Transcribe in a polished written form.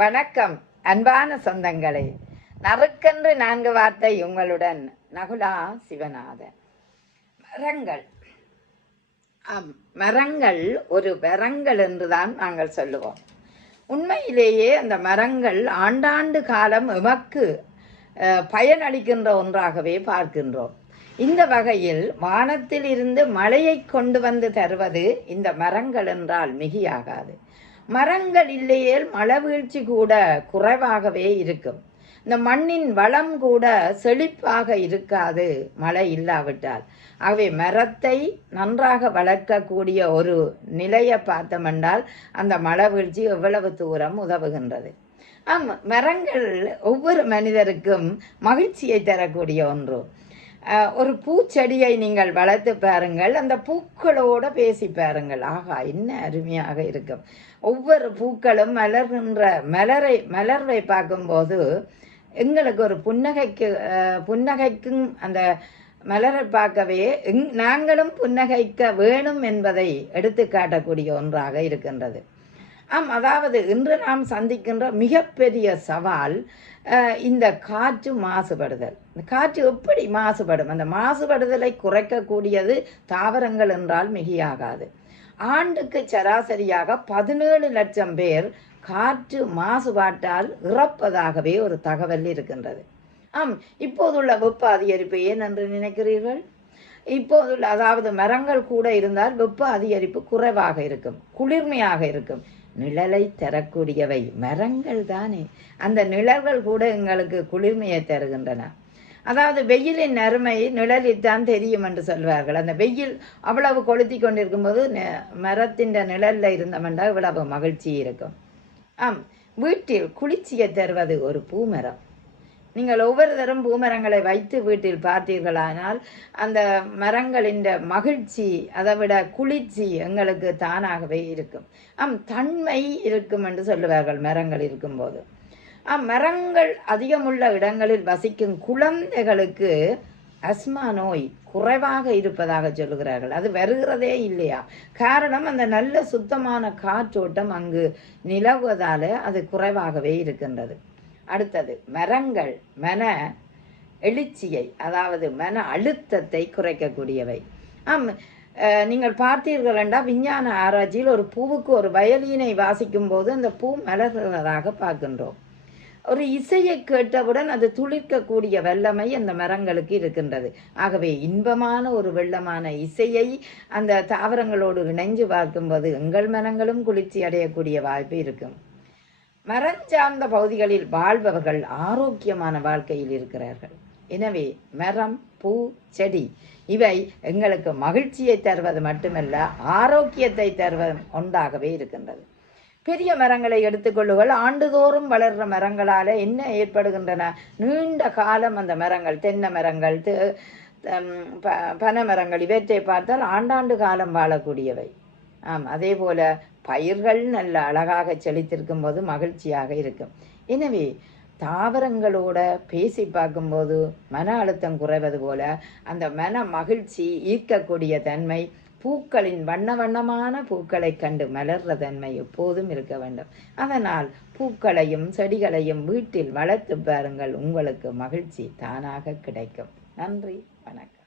வணக்கம் அன்பான சொந்தங்களே, நறுக்கென்று 4 வார்த்தை உங்களுடன் நகுலா சிவநாதன். மரங்கள், மரங்கள் ஒரு வரங்கள் என்றுதான் நாங்கள் சொல்லுவோம். உண்மையிலேயே அந்த மரங்கள் ஆண்டாண்டு காலம் எமக்கு பயனளிக்கின்ற ஒன்றாகவே பார்க்கின்றோம். இந்த வகையில் வானத்தில் இருந்து மழையை கொண்டு வந்து தருவது இந்த மரங்கள் என்றால் மிகையாகாது. மரங்கள் இல்லையேல் மழை வீழ்ச்சி கூட குறைவாகவே இருக்கும். இந்த மண்ணின் வளம் கூட செழிப்பாக இருக்காது மழை இல்லாவிட்டால். ஆகவே மரத்தை நன்றாக வளர்க்கக்கூடிய ஒரு நிலையை பார்த்தமென்றால் அந்த மழை வீழ்ச்சி எவ்வளவு தூரம் உதவுகின்றது. மரங்கள் ஒவ்வொரு மனிதருக்கும் மகிழ்ச்சியை தரக்கூடிய ஒன்று. ஒரு பூச்செடியை நீங்கள் வளர்த்து பாருங்கள், அந்த பூக்களோடு பேசி பாருங்கள். ஆகா, என்ன அருமையாக இருக்கும். ஒவ்வொரு பூக்களும் மலர்கின்ற மலர்வை பார்க்கும்போது எங்களுக்கு ஒரு புன்னகைக்கும் அந்த மலரை பார்க்கவே நாங்களும் புன்னகைக்க வேணும் என்பதை எடுத்து காட்டக்கூடிய ஒன்றாக இருக்கின்றது. அதாவது இன்று நாம் சந்திக்கின்ற மிகப்பெரிய சவால் இந்த காற்று மாசுபடுதல். இந்த காற்று எப்படி மாசுபடும்? அந்த மாசுபடுதலை குறைக்கக்கூடியது தாவரங்கள் என்றால் மிகையாகாது. ஆண்டுக்கு சராசரியாக 17 லட்சம் பேர் காற்று மாசுபாட்டால் இறப்பதாகவே ஒரு தகவல் இருக்கின்றது. இப்போதுள்ள வெப்ப அதிகரிப்பு ஏன் என்று நினைக்கிறீர்கள்? இப்போதுள்ள, அதாவது மரங்கள் கூட இருந்தால் வெப்ப அதிகரிப்பு குறைவாக இருக்கும், குளிர்மையாக இருக்கும். நிழலை தரக்கூடியவை மரங்கள் தானே. அந்த நிழல்கள் கூட எங்களுக்கு குளிர்மையை தருகின்றன. அதாவது வெயிலின் அருமை நிழலில்தான் தெரியும் என்று சொல்வார்கள். அந்த வெயில் அவ்வளவு கொளுத்தி கொண்டிருக்கும் போது மரத்தின் நிழல்ல இருந்தமெண்டா இவ்வளவு மகிழ்ச்சி இருக்கும். வீட்டில் குளிர்ச்சியை தருவது ஒரு பூமரம். நீங்கள் ஒவ்வொரு தரம் பூமரங்களை வைத்து வீட்டில் பார்த்தீர்களானால் அந்த மரங்களின் மகிழ்ச்சி, அதை விட குளிர்ச்சி எங்களுக்கு தானாகவே இருக்கும். தன்மை இருக்கும் என்று சொல்லுவார்கள் மரங்கள் இருக்கும்போது. மரங்கள் அதிகமுள்ள இடங்களில் வசிக்கும் குழந்தைகளுக்கு அஸ்மா நோய் குறைவாக இருப்பதாக சொல்லுகிறார்கள். அது வருகிறதே இல்லையா? காரணம், அந்த நல்ல சுத்தமான காற்றோட்டம் அங்கு நிலவுவதால அது குறைவாகவே இருக்கின்றது. அடுத்தது, மரங்கள் மன எழுச்சியை, அதாவது மன அழுத்தத்தை குறைக்கக்கூடியவை. நீங்கள் பார்த்தீர்கள் என்றால் விஞ்ஞான ஆராய்ச்சியில் ஒரு பூவுக்கு ஒரு வயலினை வாசிக்கும் போது அந்த பூ மலர்கிறதாக பார்க்கின்றோம். ஒரு இசையை கேட்டவுடன் அது துளிர்க்கக்கூடிய வல்லமை அந்த மரங்களுக்கு இருக்கின்றது. ஆகவே இன்பமான ஒரு வெள்ளமான இசையை அந்த தாவரங்களோடு இணைஞ்சு பார்க்கும்போது எங்கள் மரங்களும் குளிர்ச்சி அடையக்கூடிய வாய்ப்பு இருக்கும். மரம் சார்ந்த பகுதிகளில் வாழ்பவர்கள் ஆரோக்கியமான வாழ்க்கையில் இருக்கிறார்கள். எனவே மரம், பூ, செடி இவை எங்களுக்கு மகிழ்ச்சியை தருவது மட்டுமல்ல, ஆரோக்கியத்தை தருவது ஒன்றாகவே இருக்கின்றது. பெரிய மரங்களை எடுத்துக்கொள்ளுங்கள். ஆண்டுதோறும் வளர்கிற மரங்களால் என்ன ஏற்படுகின்றன? நீண்ட காலம் அந்த மரங்கள், தென்னை மரங்கள், பனை மரங்கள் இவற்றை பார்த்தால் ஆண்டாண்டு காலம் வாழக்கூடியவை. அதே போல பயிர்கள் நல்ல அழகாக செழித்திருக்கும் போது மகிழ்ச்சியாக இருக்கும். எனவே தாவரங்களோட பேசி பார்க்கும்போது மன அழுத்தம் குறைவது போல அந்த மன மகிழ்ச்சி, ஈர்க்கக்கூடிய தன்மை, பூக்களின் வண்ணமான பூக்களை கண்டு மலர்ற தன்மை எப்போதும் இருக்க வேண்டும். அதனால் பூக்களையும் செடிகளையும் வீட்டில் வளர்த்து பாருங்கள், உங்களுக்கு மகிழ்ச்சி தானாக கிடைக்கும். நன்றி, வணக்கம்.